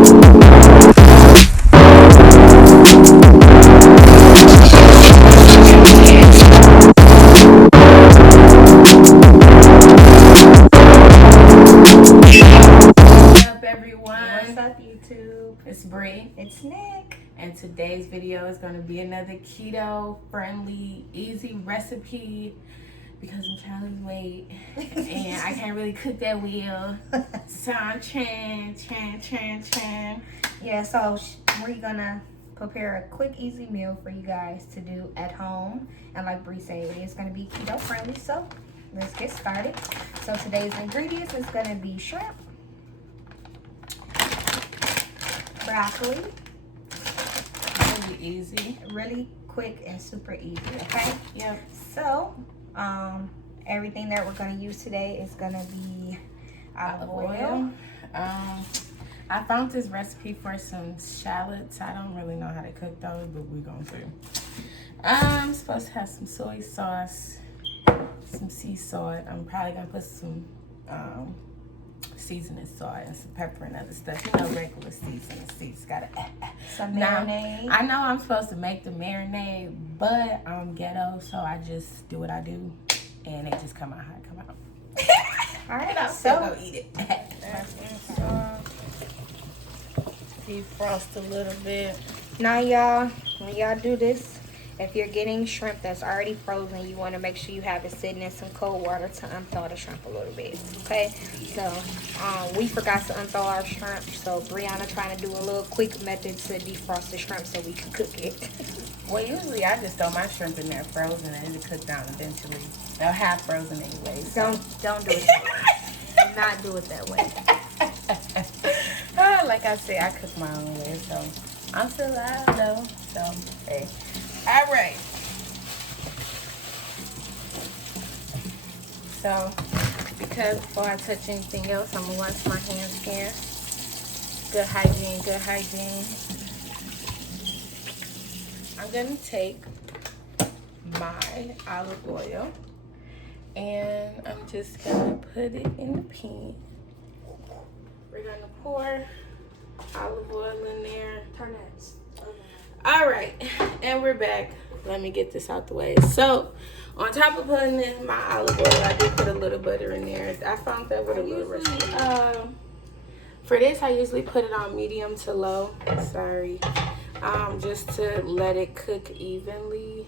It's Bree. It's Nick. And today's video is going to be another keto-friendly, easy recipe because I'm trying to lose weight and I can't really cook that well. So I'm trying. Yeah, so we're going to prepare a quick, easy meal for you guys to do at home. And like Bree said, it's going to be keto-friendly, so let's get started. So today's ingredients is going to be shrimp, broccoli. Really easy, really quick and super easy. Okay. Yep. So everything that we're going to use today is going to be olive oil. I found this recipe for some shallots. I don't really know how to cook those, but we're going to. I'm supposed to have some soy sauce, some sea salt. I'm probably going to put some seasoning salt and some pepper and other stuff. You know, regular seasoning. It's got some marinade. Now, I know I'm supposed to make the marinade, but I'm ghetto, so I just do what I do, and it just come out how it come out. All right, I'm still gonna eat it. Defrost a little bit. Now, y'all, when y'all do this, if you're getting shrimp that's already frozen, you want to make sure you have it sitting in some cold water to unthaw the shrimp a little bit, okay? So, we forgot to unthaw our shrimp, so Brianna trying to do a little quick method to defrost the shrimp so we can cook it. Well, usually I just throw my shrimp in there frozen and it'll cook down eventually. They're half frozen anyway. So. Don't do it that way. Do not do it that way. Like I said, I cook my own way, so I'm still alive though. So, hey. All right. So, because before I touch anything else, I'm gonna wash my hands here. Good hygiene, good hygiene. I'm gonna take my olive oil and I'm just gonna put it in the pan. We're gonna pour olive oil in there. Turn that. All right, and we're back. Let me get this out the way. So, on top of putting in my olive oil, I did put a little butter in there. I found that with a little recipe. For this, I usually put it on medium to low. Sorry. Just to let it cook evenly.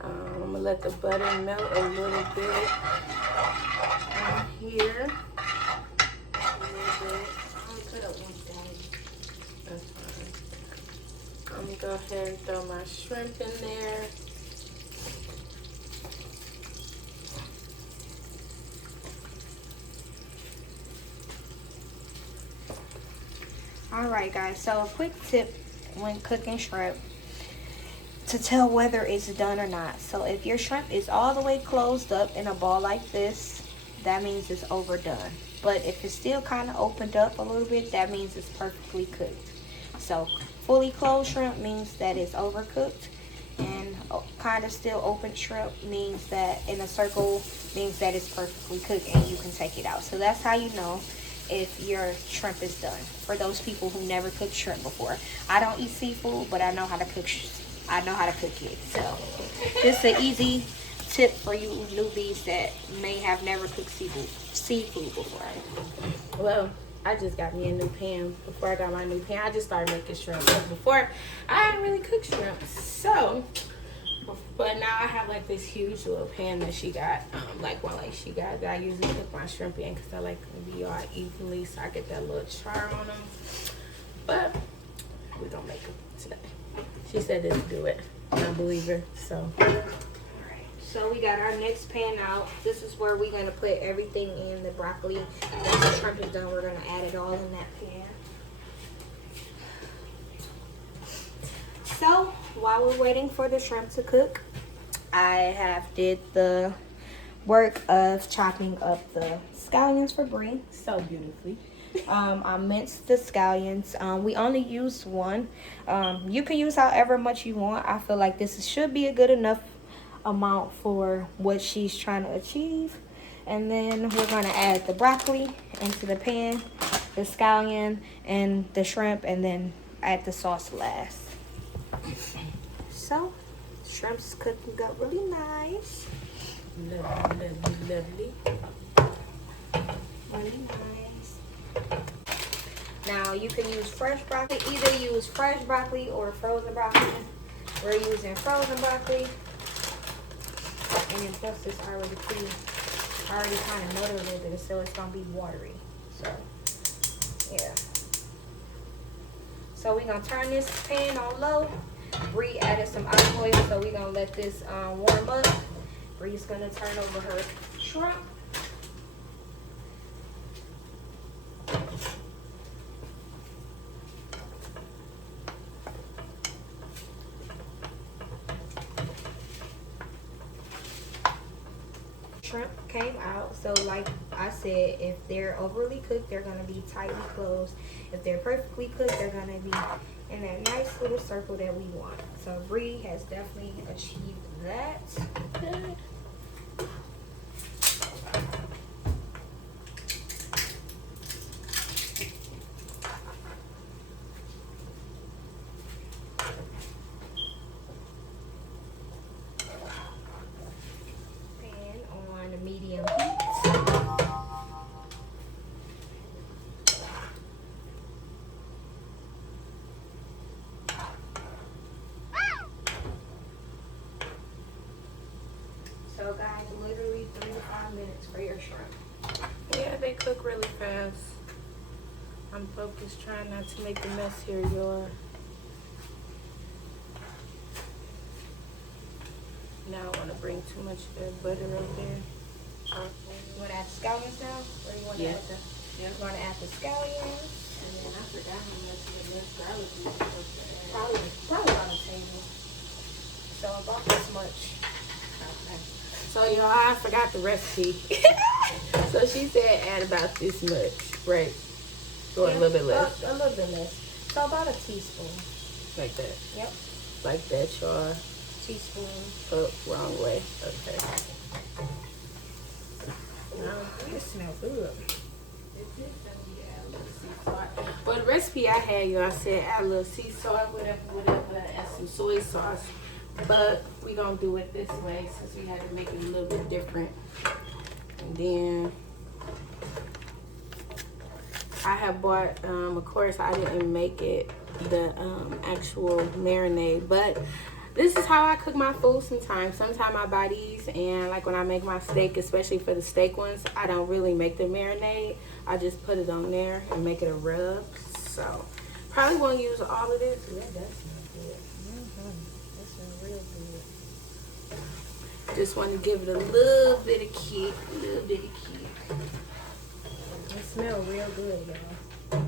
I'm gonna let the butter melt a little bit here. A little bit. That's fine. I'm gonna go ahead and throw my shrimp in there. Alright guys, so a quick tip when cooking shrimp to tell whether it's done or not. So if your shrimp is all the way closed up in a ball like this, that means it's overdone. But if it's still kind of opened up a little bit, that means it's perfectly cooked. So fully closed shrimp means that it's overcooked, and kind of still open shrimp means that in a circle means that it's perfectly cooked and you can take it out. So that's how you know if your shrimp is done. For those people who never cooked shrimp before, I don't eat seafood, but I know how to cook. I know how to cook it. So this is an easy tip for you newbies that may have never cooked seafood before. Well, I just got me a new pan. Before I got my new pan, I just started making shrimp. But before, I didn't really cook shrimp. So, but now I have like this huge little pan that she got, like she got, that I usually cook my shrimp in because I like them to be all evenly, so I get that little char on them. But we're gonna make them today. She said this do it, and I believe her. So. So we got our next pan out. This is where we're gonna put everything in. The broccoli, once the shrimp is done, we're gonna add it all in that pan. So while we're waiting for the shrimp to cook, I have did the work of chopping up the scallions for Bree so beautifully. I minced the scallions. We only used one. You can use however much you want. I feel like this should be a good enough amount for what she's trying to achieve. And then we're going to add the broccoli into the pan. the scallion and the shrimp, and then add the sauce last. So, shrimp's cooking up really nice. Lovely, lovely, lovely. Really nice. Now you can use fresh broccoli. Either use fresh broccoli or frozen broccoli. We're using frozen broccoli. And then plus it's already kind of melted a little bit, so it's gonna be watery. So yeah. So we're gonna turn this pan on low. Bree added some olive oil, so we're gonna let this warm up. Bree's gonna turn over her shrimp. Shrimp came out, so like I said, if they're overly cooked, they're gonna be tightly closed. If they're perfectly cooked, they're gonna be in that nice little circle that we want. So Bree has definitely achieved that. Pan on medium heat. So guys, literally 3 to 5 minutes for your shrimp. Yeah, they cook really fast. I'm focused trying not to make a mess here, y'all. Now I want to bring too much of that butter up there. You want to add the scallions now? Or you want to add the, you want to add the scallions? And then I forgot how much of the garlic we supposed to add. Probably on the table. So about this much. Okay. So y'all, I forgot the recipe. So she said add about this much, right? Or a little bit less. A little bit less. So about a teaspoon. Like that. Yep. Like that, y'all. Teaspoon. Oh, wrong way. Okay. It smells good. But the recipe I had, you know, I said add a little sea salt, whatever, add some soy sauce. But we gonna do it this way since we had to make it a little bit different. And then I have bought, of course I didn't make it the actual marinade, but this is how I cook my food sometimes. Sometimes I buy these, and like when I make my steak, especially for the steak ones, I don't really make the marinade. I just put it on there and make it a rub. So probably won't use all of this. Yeah, that smells good. That smells real good. Just want to give it a little bit of kick, It smells real good, y'all.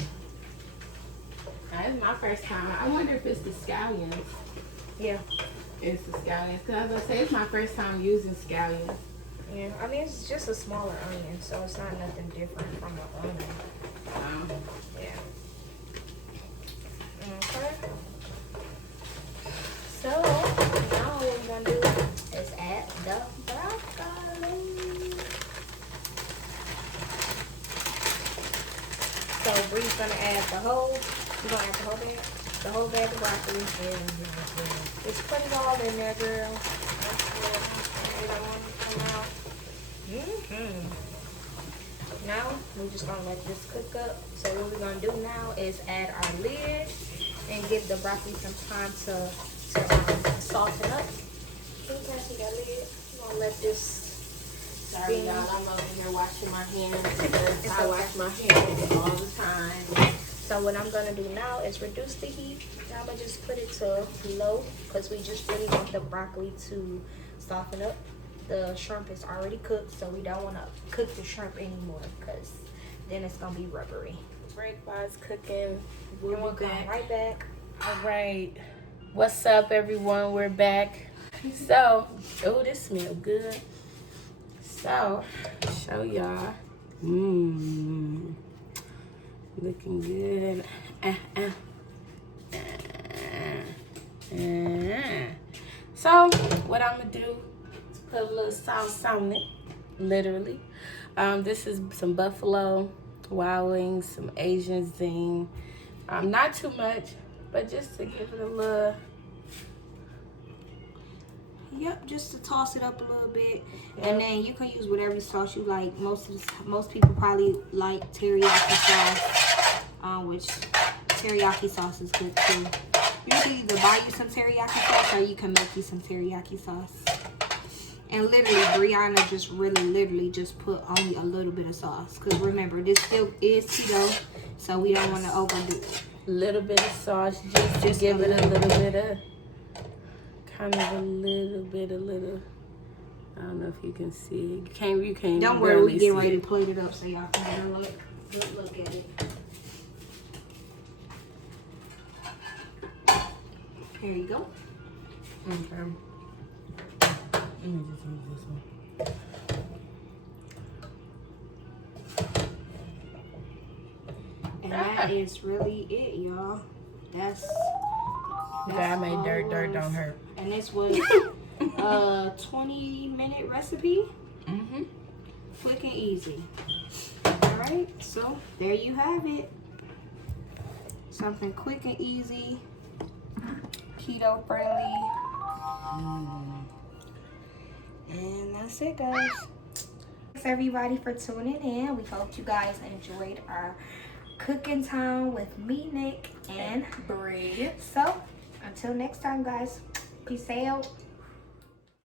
That's my first time. I wonder if it's the scallions. Yeah. It's the scallions. Because I was going to say, it's my first time using scallions. Yeah. I mean, it's just a smaller onion, so it's not nothing different from an onion. Yeah. Okay. So, now what we're going to do is add the broccoli. So, Bree's going to add the whole, you're going to add the whole bag of broccoli. And just put it all in there, girl. You don't want it to come out. Now, we're just going to let this cook up. So, what we're going to do now is add our lid and give the broccoli some time to soften up. Sometimes you got lid. We're going to let this. Sorry, y'all, I'm over here washing my hands because I wash my hands all the time. So what I'm going to do now is reduce the heat. Now I'm going to just put it to low because we just really want the broccoli to soften up. The shrimp is already cooked, so we don't want to cook the shrimp anymore because then it's going to be rubbery. Break while it's cooking. We'll be back. Right back. All right. What's up, everyone? We're back. So, oh, this smells good. So, show y'all. Looking good. So, what I'm going to do is put a little sauce on it. Literally. This is some buffalo Wild Wings, some Asian Zing. Not too much, but just to give it a little. Yep, just to toss it up a little bit. Yep. And then you can use whatever sauce you like. Most people probably like teriyaki sauce, which teriyaki sauce is good too. You can either buy you some teriyaki sauce or you can make you some teriyaki sauce. And literally, Brianna just literally just put only a little bit of sauce. Because remember, this still is keto, so we don't want to overdo it. Little bit of sauce just to give it a little bit of, kind of a little. I don't know if you can see it. You can't. Don't worry, we get ready to plate it up so y'all can have a look at it. Here you go. Okay. Let me just use this one. And that is really it, y'all. That's I made dirt don't hurt. And this was a 20-minute recipe. Mm-hmm. Quick and easy. Alright, so there you have it. Something quick and easy. Keto friendly. And that's it, guys. Thanks everybody for tuning in. We hope you guys enjoyed our cooking time with me, Nick, and Bree. So until next time, guys, peace out.